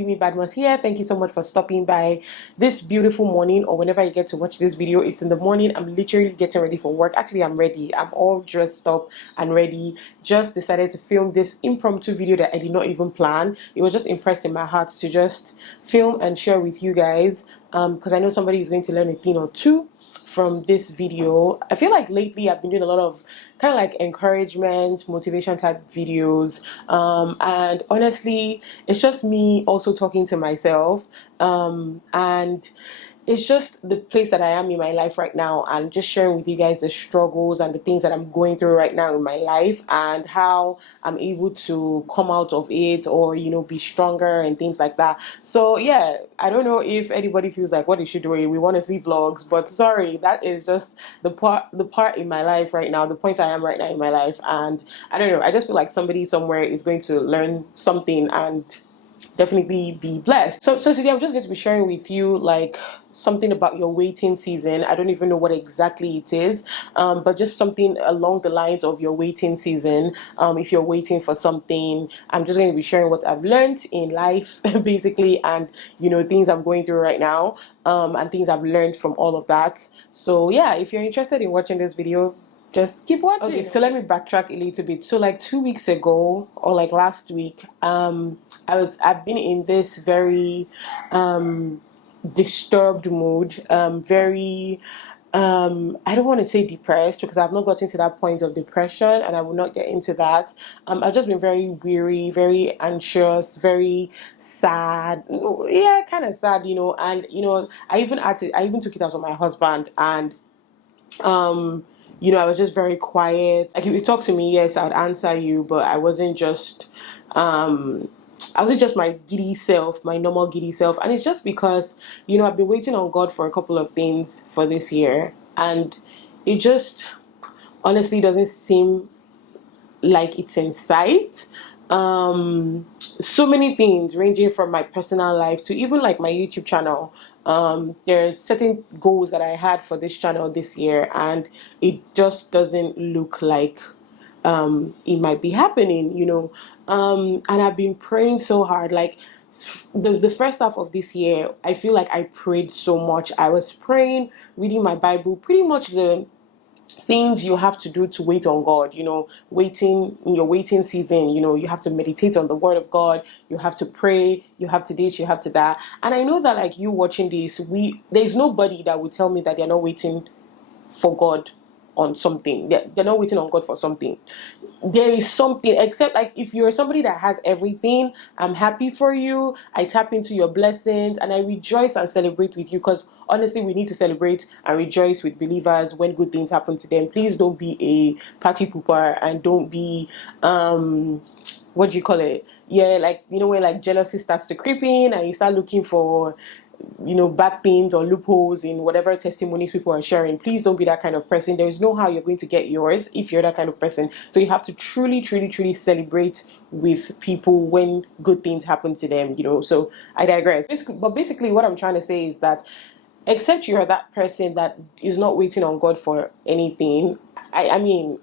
Bemi Badmus here. Thank you so much for stopping by this beautiful morning, or whenever you get to watch this video. It's in the morning. I'm literally getting ready for work. Actually, I'm ready. I'm all dressed up and ready. Just decided to film this impromptu video that I did not even plan. It was just impressed in my heart to just film and share with you guys, because I know somebody is going to learn a thing or two from this video. I feel like lately I've been doing a lot of kind of like encouragement, motivation type videos, and honestly, it's just me also talking to myself, and it's just the place that I am in my life right now, and just sharing with you guys the struggles and the things that I'm going through right now in my life, and how I'm able to come out of it, or be stronger and things like that. So yeah, I don't know if anybody feels like, what is she doing? We want to see vlogs, but sorry, that is just the part in my life right now, the point I am right now in my life. And I don't know, I just feel like somebody somewhere is going to learn something and definitely be blessed. So today I'm just going to be sharing with you like something about your waiting season. I don't even know what exactly it is, but just something along the lines of your waiting season. If you're waiting for something, I'm just going to be sharing what I've learned in life basically, and things I'm going through right now, and things I've learned from all of that. So yeah, if you're interested in watching this video, just keep watching. Okay, so let me backtrack a little bit. So like 2 weeks ago, or like last week, I've been in this very disturbed mood, very I don't want to say depressed, because I've not gotten to that point of depression, and I will not get into that. I've just been very weary, very anxious, very sad. Yeah, kind of sad, and I even took it out on my husband, and I was just very quiet. Like, if you talk to me, yes, I'd answer you, but I wasn't just my giddy self, my normal giddy self. And it's just because, I've been waiting on God for a couple of things for this year, and it just honestly doesn't seem like it's in sight. So many things, ranging from my personal life to even like my YouTube channel. There's certain goals that I had for this channel this year, and it just doesn't look like it might be happening, and I've been praying so hard. Like, the first half of this year, I feel like I prayed so much. I was praying, reading my Bible, pretty much the things you have to do to wait on God, waiting in your waiting season. You have to meditate on the word of God, you have to pray, you have to this, you have to that. And I know that, like, you watching this, there's nobody that would tell me that they're not waiting for God on something. They're not waiting on God for something. There is something, except, like, if you're somebody that has everything, I'm happy for you. I tap into your blessings, and I rejoice and celebrate with you, because honestly, we need to celebrate and rejoice with believers when good things happen to them. Please don't be a party pooper, and don't be what do you call it? Yeah, like, when like jealousy starts to creep in, and you start looking for bad things or loopholes in whatever testimonies people are sharing. Please don't be that kind of person. There is no how you're going to get yours if you're that kind of person. So you have to truly, truly, truly celebrate with people when good things happen to them. So I digress. But basically, what I'm trying to say is that, except you're that person that is not waiting on God for anything, I mean,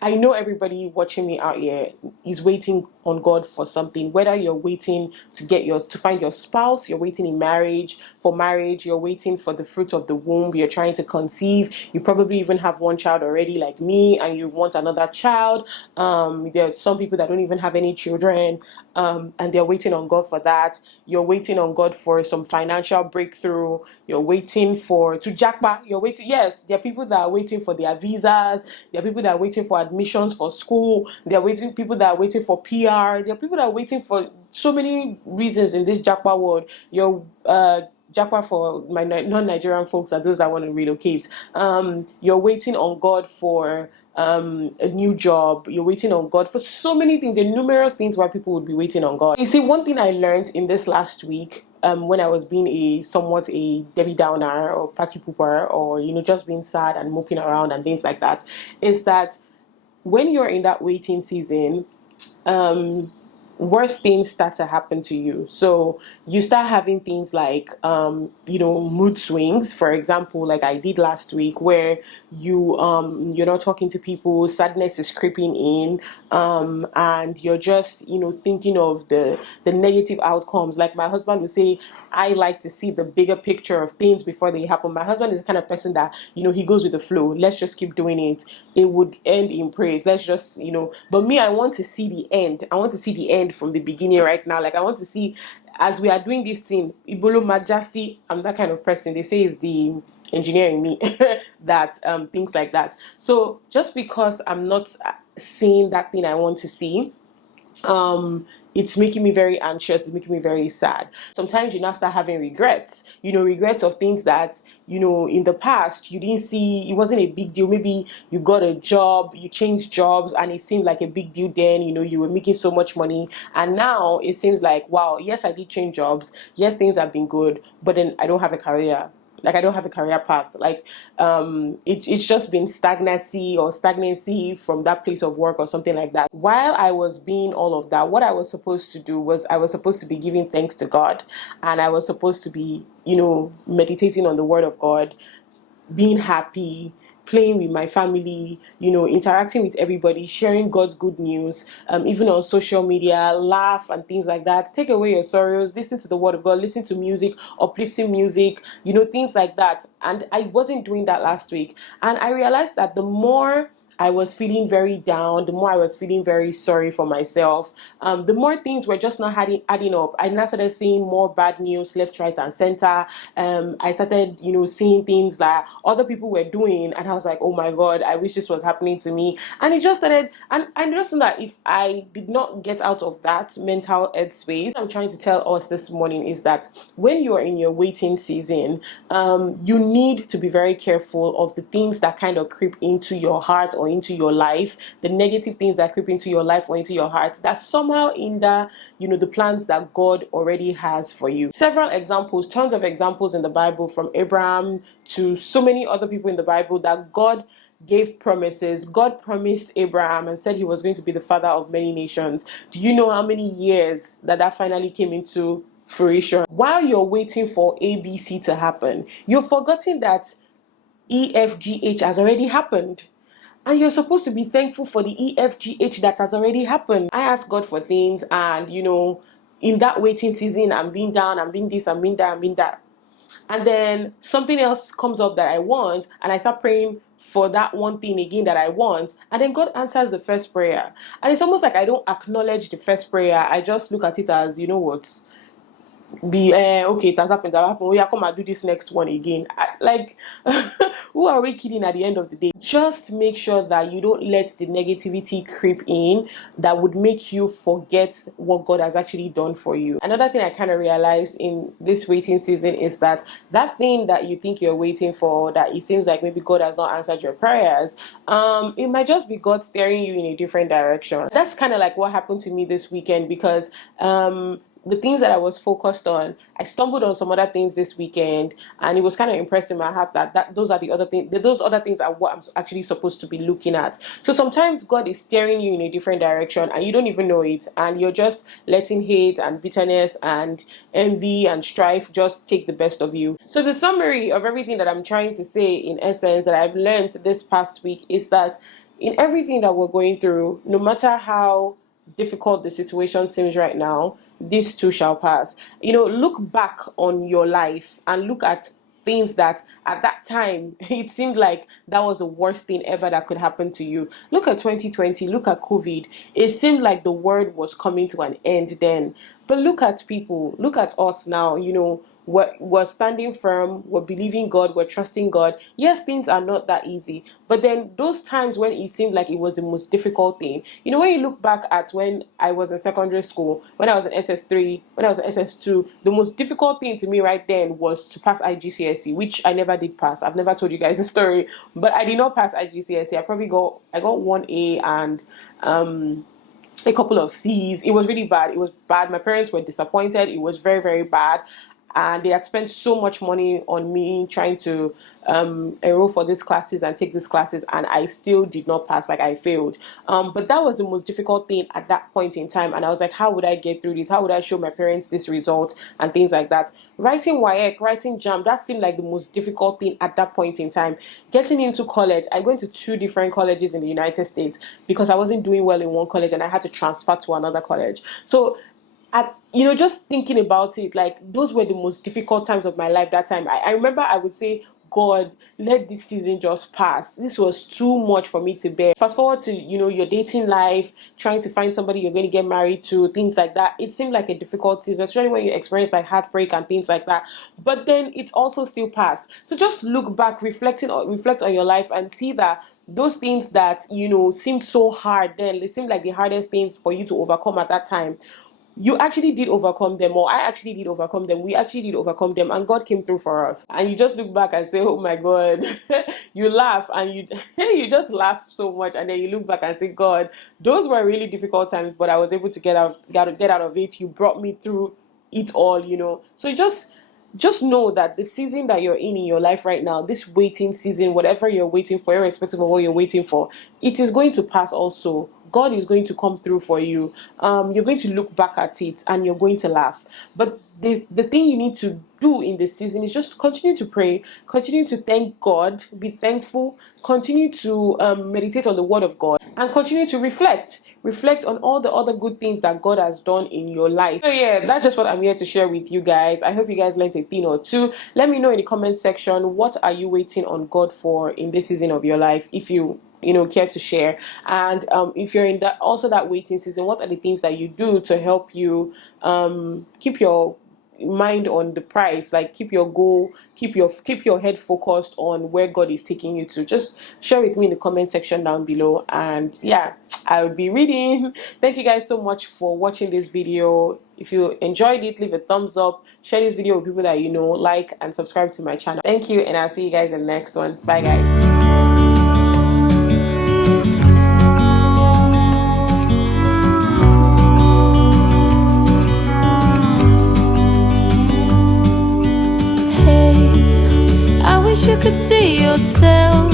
I know everybody watching me out here is waiting on God for something. Whether you're waiting to find your spouse, you're waiting in marriage, you're waiting for the fruit of the womb, you're trying to conceive, you probably even have one child already, like me, and you want another child. There are some people that don't even have any children, and they're waiting on God for that. You're waiting on God for some financial breakthrough. You're waiting to jackpot. Yes, there are people that are waiting for their visas. There are people that are waiting for admissions for school. There are people that are waiting for PR. There are people that are waiting for so many reasons in this jackpot world. You're jackpot for my non-Nigerian folks and those that want to relocate. You're waiting on God for a new job. You're waiting on God for so many things. There are numerous things why people would be waiting on God. You see, one thing I learned in this last week, when I was being somewhat a Debbie Downer or party pooper, or just being sad and moping around and things like that, is that when you're in that waiting season, worse things start to happen to you. So you start having things like, mood swings. For example, like I did last week, where you're not talking to people, sadness is creeping in, and you're just, thinking of the negative outcomes. Like my husband would say, I like to see the bigger picture of things before they happen. My husband is the kind of person that, he goes with the flow. Let's just keep doing it. It would end in praise. Let's just, but me, I want to see the end. I want to see the end from the beginning right now. Like I want to see, as we are doing this thing, Ibolo Majasi, I'm that kind of person. They say it's the engineer in me that things like that. So just because I'm not seeing that thing I want to see, it's making me very anxious, it's making me very sad. Sometimes you now start having regrets, regrets of things that, in the past you didn't see, it wasn't a big deal. Maybe you got a job, you changed jobs, and it seemed like a big deal then, you were making so much money. And now it seems like, wow, yes, I did change jobs. Yes, things have been good, but then I don't have a career. Like I don't have a career path. Like it's just been stagnancy from that place of work or something like that. While I was being all of that, what I was supposed to do was I was supposed to be giving thanks to God, and I was supposed to be, meditating on the word of God, being happy, playing with my family, interacting with everybody, sharing God's good news, even on social media, laugh and things like that. Take away your sorrows, listen to the word of God, listen to music, uplifting music, things like that. And I wasn't doing that last week. And I realized that the more I was feeling very down, the more I was feeling very sorry for myself, the more things were just not adding up. I now started seeing more bad news left, right, and center. I started, seeing things that other people were doing, and I was like, oh my God, I wish this was happening to me. And it just started, and I noticed that if I did not get out of that mental headspace, I'm trying to tell us this morning is that when you are in your waiting season, you need to be very careful of the things that kind of creep into your heart or into your life, the negative things that creep into your life or into your heart that somehow hinder, the plans that God already has for you. Several examples, tons of examples in the Bible, from Abraham to so many other people in the Bible, that God gave promises. God promised Abraham and said he was going to be the father of many nations. Do you know how many years that finally came into fruition? While you're waiting for ABC to happen, you're forgetting that EFGH has already happened. And you're supposed to be thankful for the EFGH that has already happened. I ask God for things, and in that waiting season, I'm being down, I'm being this, I'm being that, I'm being that. And then something else comes up that I want, and I start praying for that one thing again that I want, and then God answers the first prayer. And it's almost like I don't acknowledge the first prayer. I just look at it as, what? Okay, it has happened, we are come and do this next one again. Who are we kidding at the end of the day? Just make sure that you don't let the negativity creep in that would make you forget what God has actually done for you. Another thing I kind of realized in this waiting season is that thing that you think you're waiting for, that it seems like maybe God has not answered your prayers, it might just be God steering you in a different direction. That's kind of like what happened to me this weekend, because the things that I was focused on, I stumbled on some other things this weekend, and it was kind of impressed in my heart that those are the other things. Those other things are what I'm actually supposed to be looking at. So sometimes God is steering you in a different direction, and you don't even know it, and you're just letting hate and bitterness and envy and strife just take the best of you. So the summary of everything that I'm trying to say, in essence, that I've learned this past week, is that in everything that we're going through, no matter how difficult the situation seems right now, this too shall pass. Look back on your life and look at things that at that time it seemed like that was the worst thing ever that could happen to you. Look at 2020, look at COVID. It seemed like the world was coming to an end then. But look at people, look at us now, we're standing firm, we're believing God, we're trusting God. Yes, things are not that easy, but then those times when it seemed like it was the most difficult thing, when you look back at when I was in secondary school, when I was in SS3, when I was in SS2, the most difficult thing to me right then was to pass IGCSE, which I never did pass. I've never told you guys the story, but I did not pass IGCSE. I got 1A and a couple of C's. It was really bad. It was bad. My parents were disappointed. It was very, very bad. and they had spent so much money on me trying to enroll for these classes and take these classes, and I still did not pass. Like, I failed. But that was the most difficult thing at that point in time, and I was like, how would I get through this? How would I show my parents this result and things like that? Writing WAEC, writing JAM, that seemed like the most difficult thing at that point in time. Getting into college, I went to 2 different colleges in the United States because I wasn't doing well in one college and I had to transfer to another college. So just thinking about it, like, those were the most difficult times of my life that time. I remember I would say, God, let this season just pass. This was too much for me to bear. Fast forward to, your dating life, trying to find somebody you're going to get married to, things like that. It seemed like a difficult season, especially when you experience like heartbreak and things like that. But then it also still passed. So just look back, reflect on your life and see that those things that, seemed so hard then, they seemed like the hardest things for you to overcome at that time. You actually did overcome them, or I actually did overcome them. We actually did overcome them, and God came through for us. And you just look back and say, "Oh my God!" You laugh and you you just laugh so much, and then you look back and say, "God, those were really difficult times, but I was able to get out of it. You brought me through it all." So just know that the season that you're in your life right now, this waiting season, whatever you're waiting for, irrespective of what you're waiting for, it is going to pass also. God is going to come through for you. You're going to look back at it and you're going to laugh. But the thing you need to do in this season is just continue to pray, continue to thank God, be thankful, continue to meditate on the word of God, and continue to reflect on all the other good things that God has done in your life. So yeah, that's just what I'm here to share with you guys. I hope you guys learned a thing or two. Let me know in the comment section, what are you waiting on God for in this season of your life, if you care to share. And if you're in that waiting season, what are the things that you do to help you keep your mind on the prize, like keep your goal, keep your head focused on where God is taking you to? Just share with me in the comment section down below, and yeah, I will be reading. Thank you guys so much for watching this video. If you enjoyed it, leave a thumbs up, share this video with people that you know, like and subscribe to my channel. Thank you, and I'll see you guys in the next one. Bye guys. You could see yourself